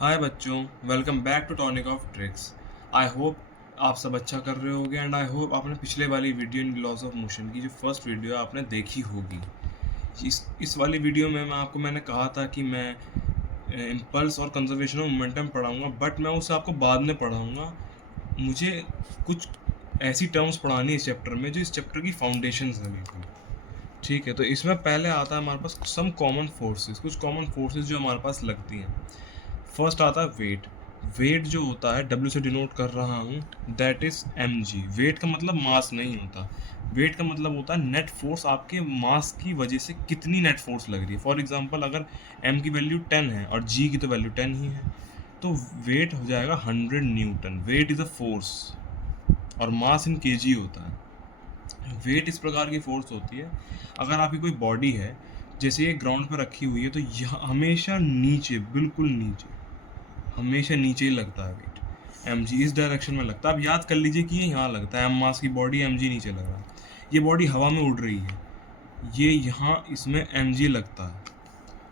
हाय बच्चों, welcome back to Tonic of Tricks. I hope आप सब अच्छा कर रहे होगे एंड आई होप आपने पिछले वाली वीडियो इन लॉज ऑफ मोशन की जो फर्स्ट वीडियो है आपने देखी होगी। इस वाली वीडियो में मैंने कहा था कि मैं इम्पल्स और कंजर्वेशन ऑफ मोमेंटम पढ़ाऊँगा, बट मैं उसे आपको बाद में पढ़ाऊँगा। मुझे कुछ ऐसी टर्म्स पढ़ानी है इस चैप्टर में जो इस चैप्टर की फाउंडेशंस है बिल्कुल। ठीक है, तो इसमें पहले आता है हमारे पास सम कॉमन फोर्सेस, कुछ कॉमन फोर्सेस जो हमारे पास लगती हैं। फर्स्ट आता है वेट। वेट जो होता है डब्ल्यू से डिनोट कर रहा हूँ, that is m g. Weight का मतलब मास नहीं होता। वेट का मतलब होता है नेट फोर्स, आपके मास की वजह से कितनी नेट फोर्स लग रही है। फॉर एग्जांपल अगर एम की वैल्यू 10 है और जी की तो वैल्यू 10 ही है, तो वेट हो जाएगा 100 newton. Weight is a force और मास इन केजी होता है। वेट इस प्रकार की फोर्स होती है। अगर आपकी कोई बॉडी है, जैसे ये ग्राउंड पर रखी हुई है, तो यह हमेशा नीचे, बिल्कुल नीचे, हमेशा नीचे ही लगता है वेट। एम जी इस डायरेक्शन में लगता है। आप याद कर लीजिए कि ये यहाँ लगता है, एम मास की बॉडी, एम जी नीचे लग रहा है। ये बॉडी हवा में उड़ रही है, ये यहाँ इसमें एम जी लगता है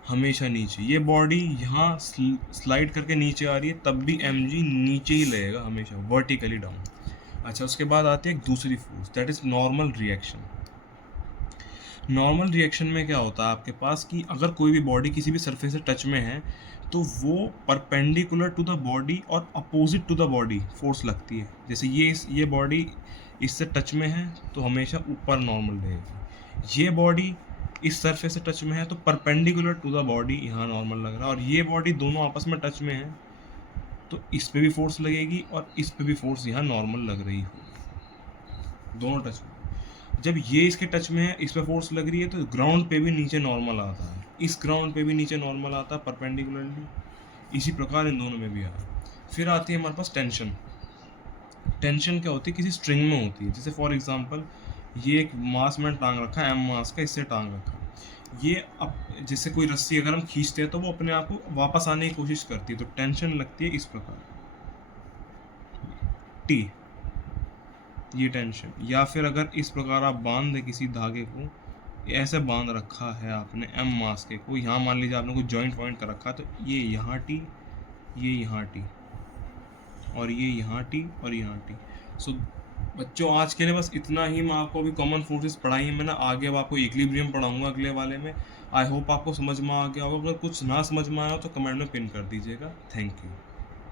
हमेशा नीचे। ये बॉडी यहाँ स्लाइड करके नीचे आ रही है, तब भी एम जी नीचे ही लगेगा हमेशा, वर्टिकली डाउन। अच्छा, उसके बाद आती है एक दूसरी force, that is normal reaction. Normal reaction में क्या होता है आपके पास कि अगर कोई भी बॉडी किसी भी सरफेस से टच में है, तो वो परपेंडिकुलर टू द बॉडी और opposite to the body force लगती है। जैसे ये बॉडी इससे टच में है तो हमेशा ऊपर नॉर्मल रहेगी। ये बॉडी इस सरफेस से टच में है तो परपेंडिकुलर टू द बॉडी यहाँ नॉर्मल लग रहा है, और ये बॉडी दोनों आपस में टच में है तो इस पे भी फोर्स लगेगी और इस पे भी फोर्स यहाँ नॉर्मल लग रही हो, दोनों टच में। जब ये इसके टच में है, इस पे फोर्स लग रही है, तो ग्राउंड पे भी नीचे नॉर्मल आता है, इस ग्राउंड पे भी नीचे नॉर्मल आता है परपेंडिकुलरली। इसी प्रकार इन दोनों में भी आता है। फिर आती है हमारे पास टेंशन। टेंशन क्या होती है, किसी स्ट्रिंग में होती है। जैसे फॉर एग्जांपल ये एक मास में टांग रखा है, एम मास का, इससे टांग रखा है। ये अब जैसे कोई रस्सी अगर हम खींचते हैं तो वो अपने आप को वापस आने की कोशिश करती है, तो टेंशन लगती है इस प्रकार, टी, ये टेंशन। या फिर अगर इस प्रकार आप बांध दें किसी धागे को, ऐसे बांध रखा है आपने एम मास के को, यहाँ मान लीजिए आपने कोई जॉइंट पॉइंट कर रखा है, तो ये यहाँ टी, ये यहाँ टी, और ये यहाँ टी, और यहाँ टी। सो बच्चों, आज के लिए बस इतना ही। मैं आपको अभी कॉमन फोर्सेस पढ़ाई है मैंने, आगे अब आपको इक्विलिब्रियम पढ़ाऊंगा अगले वाले में। आई होप आपको समझ में आ गया होगा। अगर कुछ ना समझ में आया हो तो कमेंट में पिन कर दीजिएगा। Thank you.